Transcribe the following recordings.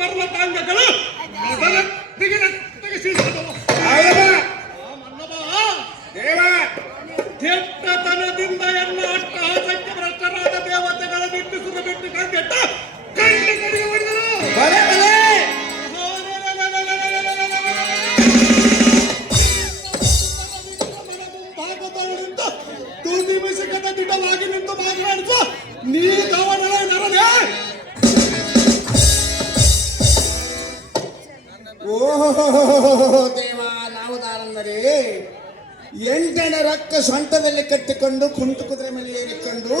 ಪರ್ವತಾಂಗಗಳು ಕೆಟ್ಟತನದಿಂದ ಎಲ್ಲ ಅಟ್ಟಹಾಸಕ್ಕೆ ಭ್ರಷ್ಟರಾದ ದೇವತೆಗಳ ನಿಟ್ಟಿಸುವ ಬಿಟ್ಟು ಕಂಗೆಟ್ಟ ಕಂಡು ಕಡಿಗೆ ಮಾಡಿದರು. ತುಟಿ ಮಿಸಿಕದ ದಿಟವಾಗಿ ನಿಂತು ಮಾತನಾಡಿಸುವ ನೀ ಗವನಳ ನರನೇ. ಓಹೋ ದೇವ, ನಾವು ದಾರಂದರೆ 8 ರೊಕ್ಕ ಸೊಂಟದಲ್ಲಿ ಕಟ್ಟಿಕೊಂಡು ಕುಂಟು ಕುದುರೆ ಮೇಲೆ ಏರಿಕೊಂಡು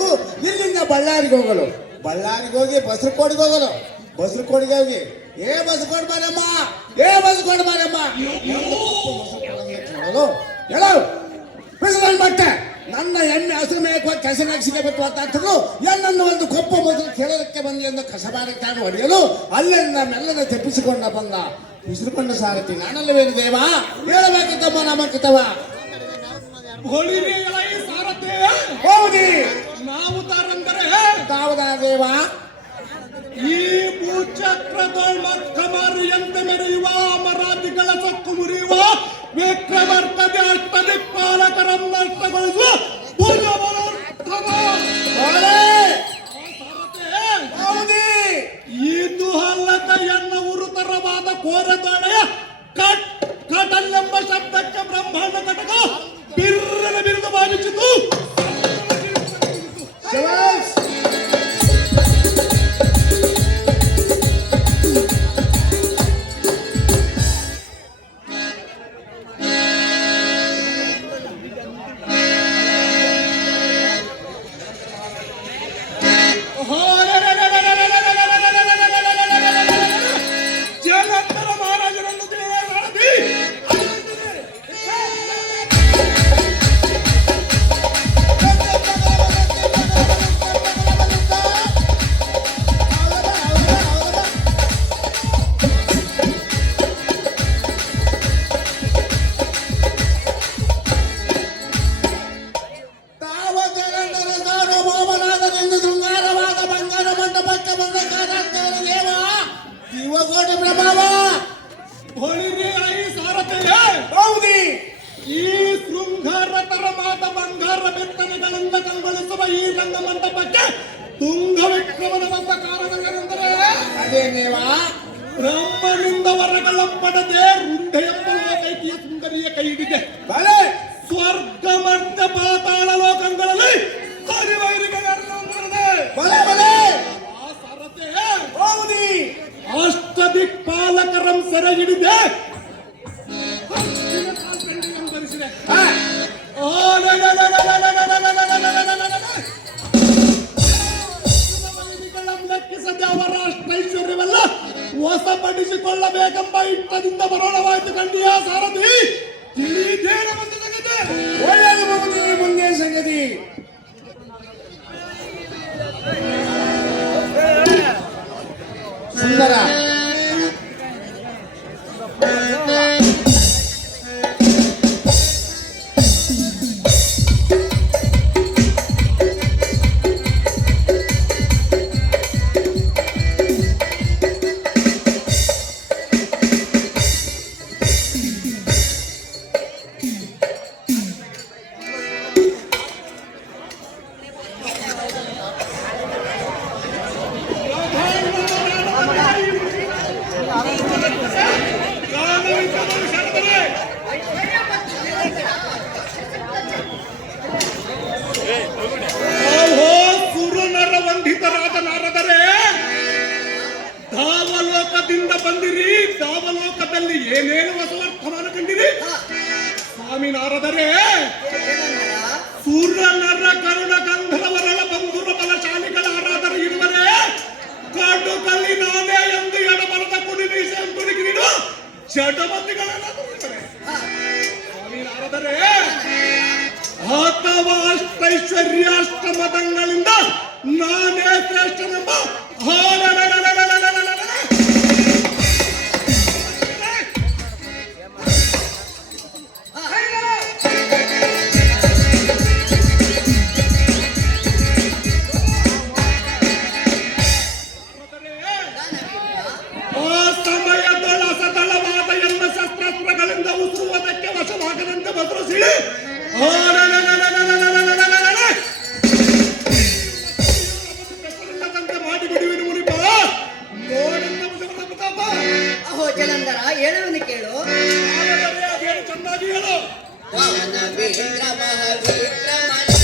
ಇಲ್ಲಿಂದ ಬಳ್ಳಾರಿಗೆ ಹೋಗಲು, ಬಳ್ಳಾರಿಗೆ ಹೋಗಿ ಬಸರಕೋಡಿಗೆ ಹೋಗಲು, ಬಸರಕೋಡಿಗೆ ಹೋಗಿ ಬಸರಕೋಡ್ ಮಾರಮ್ಮ, ಬಸರಕೋಡ್ ಮಾರಮ್ಮ ಹೇಳೋ ಬಿಸಿಲನ್ ಬಟ್ಟೆ ನನ್ನ ಎಣ್ಣೆ ಹಸಿರು ಮೇಯಕ್ಕೆ ಹೋಗಿ ಕೆಸನಾಗಿ ಸಿಗಬೇಕು ಅಂತ ಆಗ್ತದ್ರು. ಎನ್ನನ್ನು ಒಂದು ಕೊಪ್ಪ ಮೊದಲು ಕೇಳೋದಕ್ಕೆ ಬಂದಿ ಎಂದು ಕಸಬಾರಿ ತಾನು ಹೊಡೆಯಲು ಅಲ್ಲಿಂದ ಮೆಲ್ಲನೆ ತೆಪ್ಪಿಸಿಕೊಂಡ ಬಂದ ಬಿಸಿರುಕೊಂಡ ಸಾರಥಿ ನಾನಲ್ಲವೇನು ದೇವ, ಹೇಳಬೇಕಿದ್ದಮ್ಮ ನಮ್ಮಕ್ಕಿತವ. ಹೌದಿ ನಾವು ತಾರಂದರೆ ತಾವುದಾ ದೇವ. ಈ ಭೂಚಕ್ರದೊಳ್ ಎಂತೆ ಮೆರೆಯುವ ಅಮರಾಧಿಗಳ ಸಕ್ಕು ಮುರಿಯುವ ವಿಕ್ರಮರ್ತದೆ ಅಷ್ಟದಿಕ್ಪಾಲಕರಂ ನಷ್ಟಗೊಳಿಸುವ ಇದು ಅಲ್ಲದ ಎನ್ನ ಉರುತರವಾದ ಕೋರದೊಳೆಯ ಕಟ್ ಕಟಲ್ಲೆಂಬ ಶಬ್ದಕ್ಕೆ ಬ್ರಹ್ಮಾಂಡ ಘಟಕ ಬಿರ್ರನ ಬಿರುದು ಭಾವಿಸಿತು. ಈ ಶೃಂಗಾರತರವಾದ ಬಂಗಾರ ಬೆತ್ತನೆಗಳಿಂದ ಕಂಗೊಳಿಸುವ ಈ ರಂಗ ಮಂಟಪಕ್ಕೆ ತುಂಗ ವಿಕ್ರಮನ ಬಂದ ಕಾರಣವೇನೆಂದರೆ ಅದೇ ದೇವ, ಬ್ರಹ್ಮನಿಂದ ವರಗಳ ಪಡೆದೆ ರುಂಡ ಎಂಬ ಲೋಕೈಕಿಯ ಸುಂದರಿಯ ಕೈ ಹಿಡಿದೆ. ಸ್ವರ್ಗ ಮರ್ತ ಪಾತಾಳ ಲೋಕಗಳಲ್ಲಿ ಆ ಸರತೆ ಅಷ್ಟದಿಕ್ಪಾಲಕರಂ ಸೆರೆ ಹಿಡಿದೆ. ಲೆಕ್ಕಿಸದೆ ಅವರ ಅಷ್ಟೈಶ್ವರ್ಯವೆಲ್ಲ ವಶಪಡಿಸಿಕೊಳ್ಳಬೇಕೆಂಬ ಇಷ್ಟದಿಂದ ಬರೋಣವಾಯ್ತು ಕಂಡಿಯ ಸಾರಥಿ. ಇದೇನ ಮುಂದೆ ಸಂಗತಿ? ಒಳ್ಳೆಯ ಮುಂದೆ ಸಂಗತಿ. ಸುಂದರ ಬಂದಿರಿ. ದಾವಲೋಕದಲ್ಲಿ ಏನೇನು ವಸವರ್ತಮಾನ ಕಂಡಿರಿ ಸ್ವಾಮಿ ನಾರದರೆ? ಸೂರ್ಯ ನರ ಕರುಣ ಗಂಧರ್ವರಳ ಬಂಧುರ ಬಲಶಾಲಿಗಳಾರಾದರೆ ಇರುವರೆ ಕಾಡು ಕಲ್ಲಿ ನಾನೇ ಎಂದು ಎಡಬರದ ಕುಡಿ ಮೀಸೆಂದುಡುಗಿರಿಡು ಜಡಮಂದಿಗಳಾದರೆ ಸ್ವಾಮಿ ನಾರದರೆ ಅಥವಾ ಅಷ್ಟೈಶ್ವರ್ಯಾಷ್ಟಮದಂಗಳಿಂದ ನಾನೇ ಶ್ರೇಷ್ಠನೆಂಬ ದಾನವೇಂದ್ರ ಮಹವೀರ ಮನ